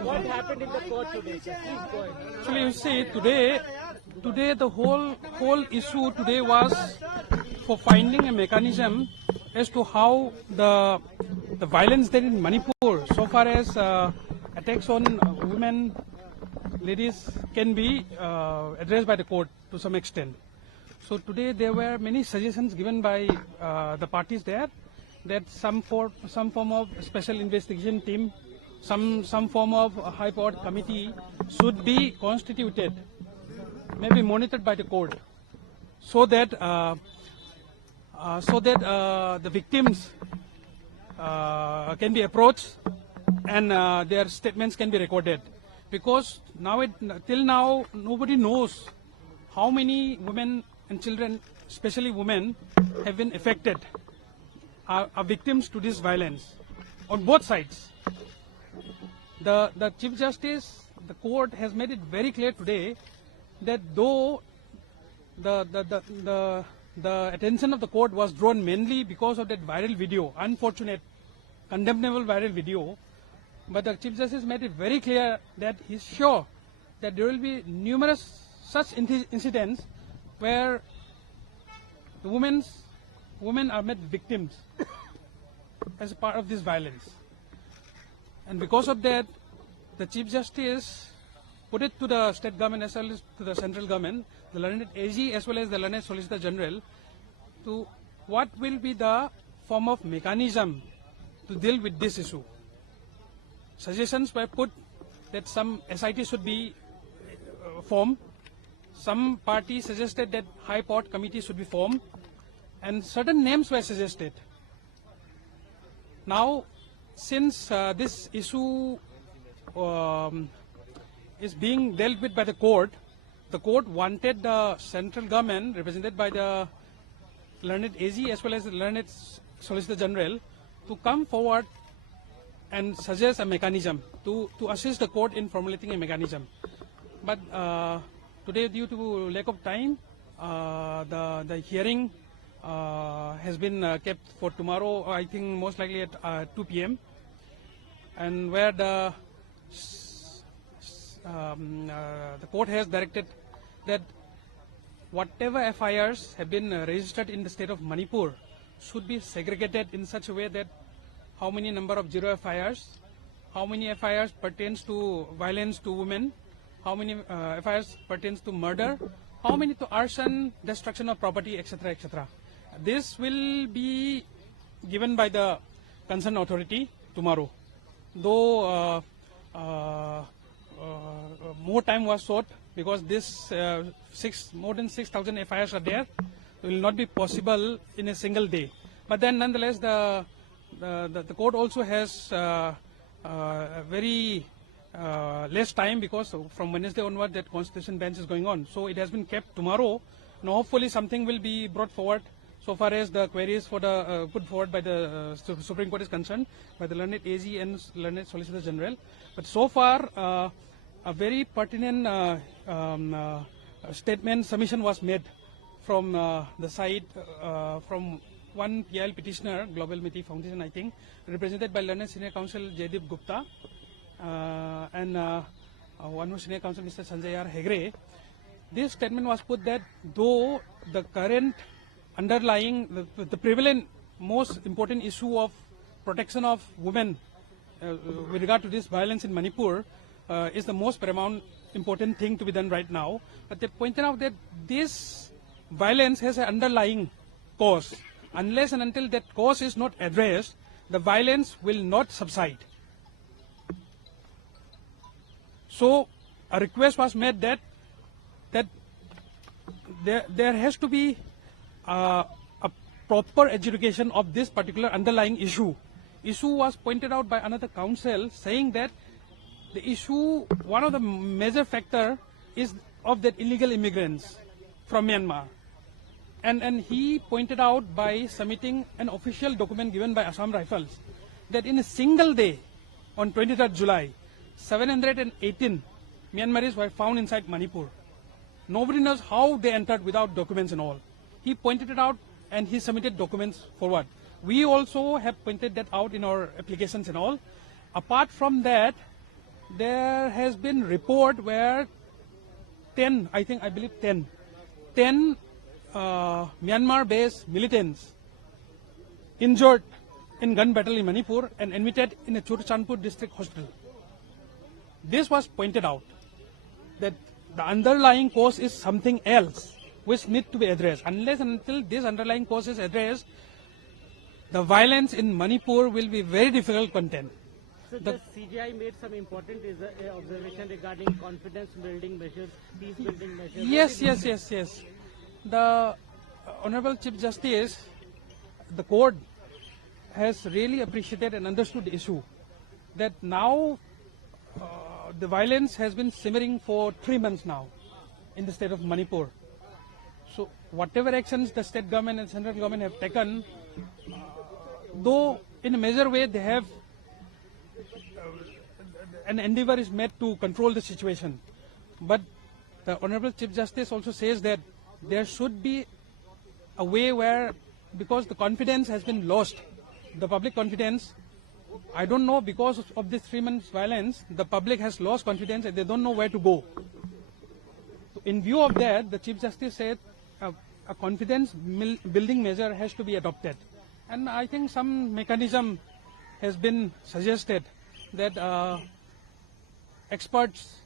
What happened in the court today, sir? Please go ahead. Actually, you see, today the whole issue today was for finding a mechanism as to how the violence there in Manipur, so far as attacks on women, ladies, can be addressed by the court to some extent. So today there were many suggestions given by the parties there, that some form of special investigation team, some form of high-powered committee should be constituted, maybe monitored by the court, so that the victims can be approached and their statements can be recorded. Because till now nobody knows how many women and children, especially women, have been affected, are victims to this violence on both sides. The Chief Justice, the court has made it very clear today that though the attention of the court was drawn mainly because of that viral video, unfortunate, condemnable viral video, but the Chief Justice made it very clear that he's sure that there will be numerous such incidents where the women are made victims as a part of this violence. And because of that, the Chief Justice put it to the state government as well as to the central government, the learned AG as well as the learned Solicitor General, to what will be the form of mechanism to deal with this issue. Suggestions were put that some SIT should be formed. Some party suggested that high-powered committee should be formed, and certain names were suggested. Now, since this issue is being dealt with by the court wanted the central government, represented by the learned AG as well as the learned Solicitor General, to come forward and suggest a mechanism to assist the court in formulating a mechanism. But today, due to lack of time, the hearing has been kept for tomorrow, I think most likely at 2 p.m. and where the court has directed that whatever FIRs have been registered in the state of Manipur should be segregated in such a way that how many number of 0 FIRs, how many FIRs pertains to violence to women, how many FIRs pertains to murder, how many to arson, destruction of property, etc., etc. This will be given by the concerned authority tomorrow. Though more time was sought because this more than 6,000 FIRs are there, it will not be possible in a single day. But then nonetheless, the court also has very less time because from Wednesday onward that constitution bench is going on. So it has been kept tomorrow. Now hopefully something will be brought forward so far as the queries for the put forward by the Supreme Court is concerned, by the learned AG and learned Solicitor General. But so far a very pertinent statement submission was made from the side from one PIL petitioner, Global Miti Foundation, I think, represented by learned Senior Counsel Jaydeep Gupta and one more Senior Counsel Mr. Sanjay R. Hegre. This statement was put that though the current underlying, the prevalent most important issue of protection of women with regard to this violence in Manipur is the most paramount important thing to be done right now. But they pointed out that this violence has an underlying cause. Unless and until that cause is not addressed, the violence will not subside. So a request was made that there has to be a proper adjudication of this particular underlying issue. Issue was pointed out by another counsel saying that the issue, one of the major factor is of that illegal immigrants from Myanmar. And he pointed out by submitting an official document given by Assam Rifles that in a single day on 23rd July, 718 Myanmaris were found inside Manipur. Nobody knows how they entered without documents and all. He pointed it out and he submitted documents forward. we also have pointed that out in our applications and all. Apart from that, there has been report where 10 Myanmar-based militants injured in gun battle in Manipur and admitted in a Churachandpur district hospital. This was pointed out that the underlying cause is something else which need to be addressed. Unless and until this underlying cause is addressed, the violence in Manipur will be very difficult to contain. So the CGI made some important observation regarding confidence building measures, peace building measures. Yes. The Honorable Chief Justice, the court has really appreciated and understood the issue that now the violence has been simmering for 3 months now in the state of Manipur. So whatever actions the state government and central government have taken, though in a major way they have an endeavor is made to control the situation, but the Honorable Chief Justice also says that there should be a way where, because the confidence has been lost, the public confidence, I don't know, because of this 3 months violence, the public has lost confidence and they don't know where to go. So in view of that, the Chief Justice said a confidence building measure has to be adopted. And I think some mechanism has been suggested that experts